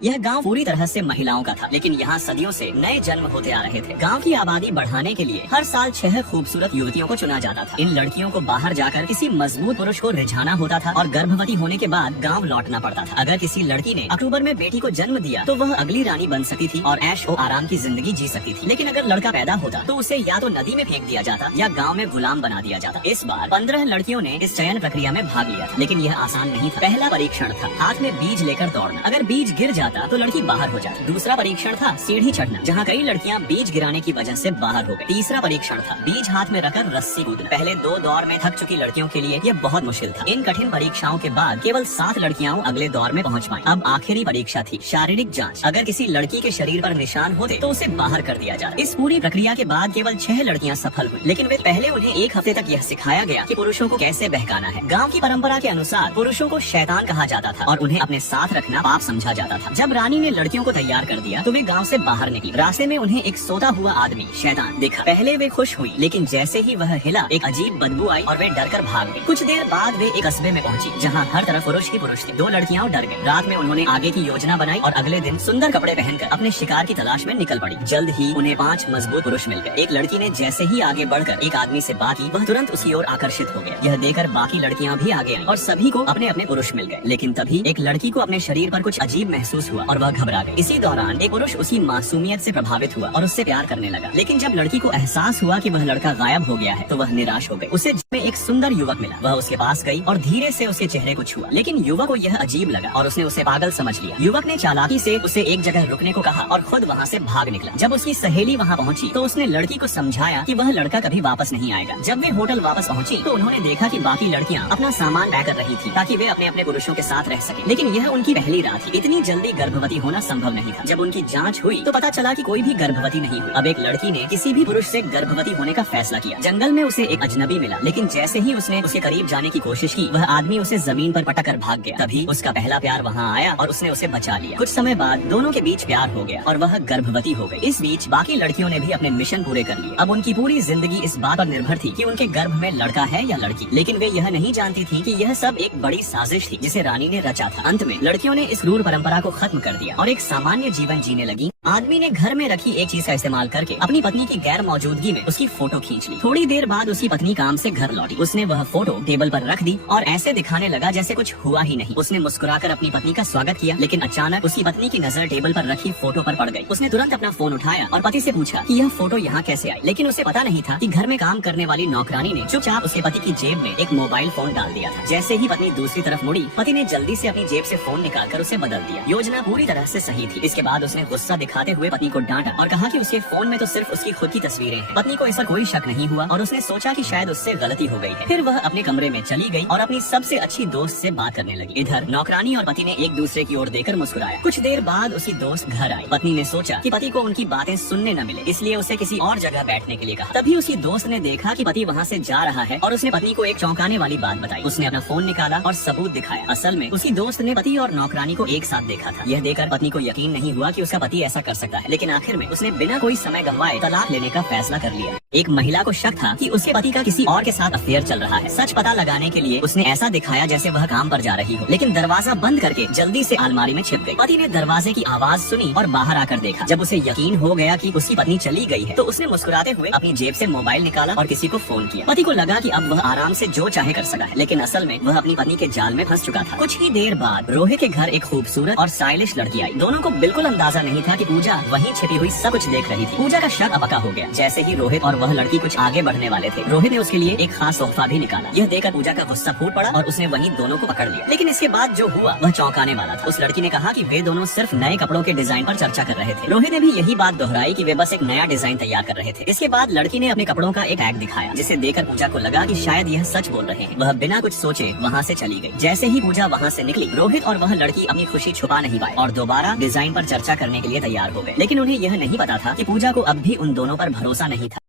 यह गांव पूरी तरह से महिलाओं का था, लेकिन यहाँ सदियों से नए जन्म होते आ रहे थे। गांव की आबादी बढ़ाने के लिए हर साल 6 खूबसूरत युवतियों को चुना जाता था। इन लड़कियों को बाहर जाकर किसी मजबूत पुरुष को रिझाना होता था और गर्भवती होने के बाद गांव लौटना पड़ता था। अगर किसी लड़की ने अक्टूबर में बेटी को जन्म दिया तो वह अगली रानी बन सकती थी और ऐश ओ आराम की जिंदगी जी सकती थी। लेकिन अगर लड़का पैदा होता तो उसे या तो नदी में फेंक दिया जाता या गाँव में गुलाम बना दिया जाता। इस बार 15 लड़कियों ने इस चयन प्रक्रिया में भाग लिया था, लेकिन यह आसान नहीं था। पहला परीक्षण था हाथ में बीज लेकर दौड़ना। अगर बीज गिर जाता तो लड़की बाहर हो जाती। दूसरा परीक्षण था सीढ़ी चढ़ना, जहाँ कई लड़कियाँ बीज गिराने की वजह से बाहर हो गई। तीसरा परीक्षण था बीज हाथ में रखकर रस्सी कूदना। पहले 2 दौर में थक चुकी लड़कियों के लिए यह बहुत मुश्किल था। इन कठिन परीक्षाओं के बाद केवल 7 लड़कियां अगले दौर में पहुंच पाई। अब आखिरी परीक्षा थी शारीरिक जांच। अगर किसी लड़की के शरीर पर निशान होते तो उसे बाहर कर दिया जाता। इस पूरी प्रक्रिया के बाद केवल 6 लड़कियां सफल हुई, लेकिन वे पहले उन्हें 1 हफ्ते तक यह सिखाया गया कि पुरुषों को कैसे बहकाना है। गाँव की परंपरा के अनुसार पुरुषों को शैतान कहा जाता था और उन्हें अपने साथ रखना पाप समझा जाता था। जब रानी ने लड़कियों को तैयार कर दिया तो वे गांव से बाहर निकली। रास्ते में उन्हें एक सोता हुआ आदमी शैतान दिखा। पहले वे खुश हुई, लेकिन जैसे ही वह हिला एक अजीब बदबू आई और वे डरकर भाग गई। कुछ देर बाद वे एक कस्बे में पहुंची जहां हर तरफ पुरुष ही पुरुष थे। 2 लड़कियां डर गईं। रात में उन्होंने आगे की योजना बनाई और अगले दिन सुंदर कपड़े पहनकर अपने शिकार की तलाश में निकल पड़ी। जल्द ही उन्हें 5 मजबूत पुरुष मिल गए। एक लड़की ने जैसे ही आगे बढ़कर एक आदमी से बात की, वह तुरंत उसकी ओर आकर्षित हो गया। यह देखकर बाकी लड़कियां भी आगे आईं और सभी को अपने अपने पुरुष मिल गए। लेकिन तभी एक लड़की को अपने शरीर पर कुछ अजीब महसूस हुआ और वह घबरा गई। इसी दौरान एक पुरुष उसकी मासूमियत से प्रभावित हुआ और उससे प्यार करने लगा। लेकिन जब लड़की को एहसास हुआ कि वह लड़का गायब हो गया है तो वह निराश हो गई। उसे में एक सुंदर युवक मिला। वह उसके पास गई और धीरे से उसके चेहरे को छुआ, लेकिन युवक को यह अजीब लगा और उसने उसे पागल समझ लिया। युवक ने चालाकी से उसे एक जगह रुकने को कहा और खुद वहाँ से भाग निकला। जब उसकी सहेली वहाँ पहुँची तो उसने लड़की को समझाया कि वह लड़का कभी वापस नहीं आएगा। जब वे होटल वापस पहुँची तो उन्होंने देखा कि बाकी लड़कियाँ अपना सामान पैक कर रही थी ताकि वे अपने अपने पुरुषों के साथ रह सके। लेकिन यह उनकी पहली रात थी। इतनी जल्दी गर्भवती होना संभव नहीं था। जब उनकी जाँच हुई तो पता चला कि कोई भी गर्भवती नहीं हुई। अब एक लड़की ने किसी भी पुरुष से गर्भवती होने का फैसला किया। जंगल में उसे एक अजनबी मिला, लेकिन जैसे ही उसने उसके करीब जाने की कोशिश की वह आदमी उसे जमीन पर पटक कर भाग गया। तभी उसका पहला प्यार वहाँ आया और उसने उसे बचा लिया। कुछ समय बाद दोनों के बीच प्यार हो गया और वह गर्भवती हो गई। इस बीच बाकी लड़कियों ने भी अपने मिशन पूरे कर लिए। अब उनकी पूरी जिंदगी इस बात पर निर्भर थी कि उनके गर्भ में लड़का है या लड़की। लेकिन वे यह नहीं जानती थी कि यह सब एक बड़ी साजिश थी जिसे रानी ने रचा था। अंत में लड़कियों ने इस क्रूर परंपरा को खत्म कर दिया और एक सामान्य जीवन जीने लगी। आदमी ने घर में रखी एक चीज का इस्तेमाल करके अपनी पत्नी की गैर मौजूदगी में उसकी फोटो खींच ली। थोड़ी देर बाद उसकी पत्नी काम से घर लौटी। उसने वह फोटो टेबल पर रख दी और ऐसे दिखाने लगा जैसे कुछ हुआ ही नहीं। उसने मुस्कुराकर अपनी पत्नी का स्वागत किया, लेकिन अचानक उसकी पत्नी की नजर टेबल पर रखी फोटो पर पड़ गई। उसने तुरंत अपना फोन उठाया और पति से पूछा कि यह फोटो यहाँ कैसे आई। लेकिन उसे पता नहीं था कि घर में काम करने वाली नौकरानी ने चुपचाप उसके पति की जेब में एक मोबाइल फोन डाल दिया था। जैसे ही पत्नी दूसरी तरफ मुड़ी, पति ने जल्दी से अपनी जेब से फोन निकालकर उसे बदल दिया। योजना पूरी तरह से सही थी। इसके बाद उसने गुस्सा दिखाते हुए पत्नी को डांटा और कहा कि उसके फोन में तो सिर्फ उसकी खुद की तस्वीरें हैं। पत्नी को इस पर कोई शक नहीं हुआ और उसने सोचा कि शायद उससे गलती हो गई है। फिर वह अपने कमरे में चली गई और अपनी सबसे अच्छी दोस्त से बात करने लगी। इधर नौकरानी और पति ने एक दूसरे की ओर देखकर मुस्कुराया। कुछ देर बाद उसकी दोस्त घर आई। पत्नी ने सोचा कि पति को उनकी बातें सुनने न मिले, इसलिए उसे किसी और जगह बैठने के लिए कहा। तभी उसकी दोस्त ने देखा कि पति वहाँ से जा रहा है और उसने पत्नी को एक चौंकाने वाली बात बताई। उसने अपना फोन निकाला और सबूत दिखाया। असल में उसकी दोस्त ने पति और नौकरानी को एक साथ देखा था। यह देखकर पत्नी को यकीन नहीं हुआ कि उसका पति ऐसा कर सकता है, लेकिन आखिर में उसने बिना कोई समय गंवाए तलाक लेने का फैसला कर लिया। एक महिला को शक था कि उसके पति का किसी और के साथ अफेयर चल रहा है। सच पता लगाने के लिए उसने ऐसा दिखाया जैसे वह काम पर जा रही हो, लेकिन दरवाजा बंद करके जल्दी से अलमारी में छिप गई। पति ने दरवाजे की आवाज सुनी और बाहर आकर देखा। जब उसे यकीन हो गया कि उसकी पत्नी चली गई है तो उसने मुस्कुराते हुए अपनी जेब से मोबाइल निकाला और किसी को फोन किया। पति को लगा कि अब वह आराम से जो चाहे कर सकता है, लेकिन असल में वह अपनी पत्नी के जाल में फंस चुका था। कुछ ही देर बाद रोहित के घर एक खूबसूरत और स्टाइलिश लड़की आई। दोनों को बिल्कुल अंदाजा नहीं था कि पूजा वहीं छिपी हुई सब कुछ देख रही थी। पूजा का शक अब पक्का हो गया। जैसे ही रोहित और वह लड़की कुछ आगे बढ़ने वाले थे, रोहित ने उसके लिए एक खास तोहफा भी निकाला। यह देखकर पूजा का गुस्सा फूट पड़ा और उसने वहीं दोनों को पकड़ लिया। लेकिन इसके बाद जो हुआ वह चौंकाने वाला था। उस लड़की ने कहा कि वे दोनों सिर्फ नए कपड़ों के डिजाइन पर चर्चा कर रहे थे। रोहित ने भी यही बात दोहराई कि वे बस एक नया डिजाइन तैयार कर रहे थे। इसके बाद लड़की ने अपने कपड़ों का एक टैग दिखाया, जिसे देखकर पूजा को लगा कि शायद यह सच बोल रहे हैं। वह बिना कुछ सोचे वहाँ से चली गई। जैसे ही पूजा वहाँ से निकली, रोहित और वह लड़की अपनी खुशी छुपा नहीं पाए और दोबारा डिजाइन पर चर्चा करने के लिए तैयार हो गए। लेकिन उन्हें यह नहीं पता था कि पूजा को अब भी उन दोनों पर भरोसा नहीं था।